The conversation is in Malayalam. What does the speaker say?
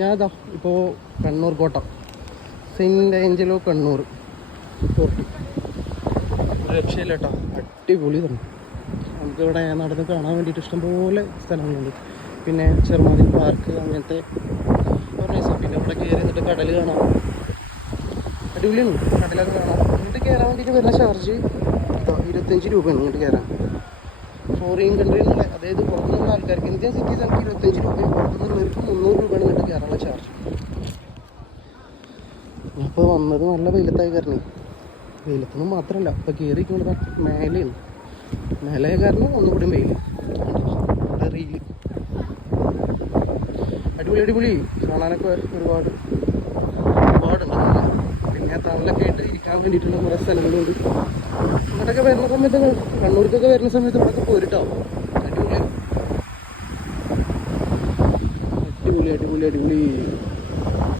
ഞാനിതാ ഇപ്പോൾ കണ്ണൂർ കോട്ട സെയിൻറ്റ് ഏഞ്ചലോ കണ്ണൂർ ഫോർട്ട് രക്ഷയില്ല കേട്ടോ, അടിപൊളി തന്നെ. നമുക്കിവിടെ നടന്ന് കാണാൻ വേണ്ടിയിട്ട് ഇഷ്ടംപോലെ സ്ഥലങ്ങളുണ്ട്. പിന്നെ ചെറുമാതിരി പാർക്ക് അങ്ങനത്തെ പിന്നെ ഇവിടെ കയറി നിന്നിട്ട് കടൽ കാണാം, അടിപൊളിയാണ്. കടലൊക്കെ കാണാം. ഇങ്ങോട്ട് കയറാൻ വേണ്ടിയിട്ട് വരുന്ന ചാർജ് 25 രൂപയാണ് ഇങ്ങോട്ട് കയറാൻ. ഫോറിൻ കൺട്രിയിൽ നിന്നുള്ള, അതായത് പുറത്തുനിന്നുള്ള ആൾക്കാർക്ക്, ഇന്ത്യൻ സിറ്റീസർക്ക് 25 രൂപയും പുറത്തുനിന്നുള്ളവർക്ക് 300 രൂപയാണ് ഇങ്ങോട്ട് കയറാനുള്ള ചാർജ്. അപ്പോൾ വന്നത് നല്ല വെയിലത്തായി കയറണേ. വെയിലത്തൊന്നും മാത്രമല്ല, ഇപ്പോൾ കയറിക്കുന്നത് മേലെയാണ്. മേലെ കാരണം ഒന്നുകൂടി വെയിൽ. അവിടെ റീല് അടിപൊളി കാണാനൊക്കെ ഒരുപാടുണ്ട്. പിന്നെ തണലൊക്കെ ആയിട്ട് ഇരിക്കാൻ വേണ്ടിയിട്ടുള്ള കുറേ സ്ഥലങ്ങളുണ്ട്. ഇങ്ങോട്ടൊക്കെ വരുന്ന സമയത്ത്, കണ്ണൂർക്കൊക്കെ വരുന്ന സമയത്ത് ഇവിടെയൊക്കെ പോരിട്ടോ. അടിപൊളി.